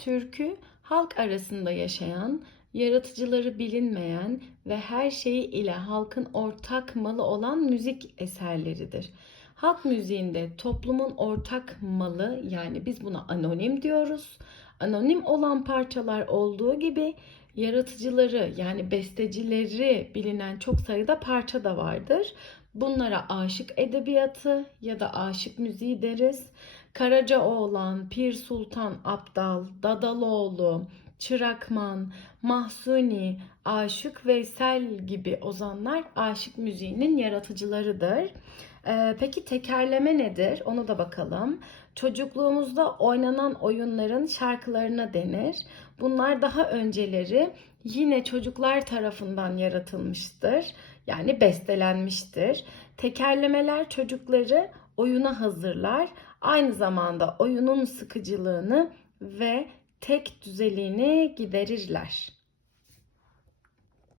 Türkü halk arasında yaşayan, yaratıcıları bilinmeyen ve her şeyi ile halkın ortak malı olan müzik eserleridir. Halk müziğinde toplumun ortak malı yani biz buna anonim diyoruz. Anonim olan parçalar olduğu gibi yaratıcıları yani bestecileri bilinen çok sayıda parça da vardır. Bunlara aşık edebiyatı ya da aşık müziği deriz. Karacaoğlan, Pir Sultan Abdal, Dadaloğlu, Çırakman, Mahsuni, Aşık Veysel gibi ozanlar aşık müziğinin yaratıcılarıdır. Ee, peki tekerleme nedir? Onu da bakalım. Çocukluğumuzda oynanan oyunların şarkılarına denir. Bunlar daha önceleri yine çocuklar tarafından yaratılmıştır. Yani bestelenmiştir. Tekerlemeler çocukları oyuna hazırlar. Aynı zamanda oyunun sıkıcılığını ve tek düzeliğini giderirler.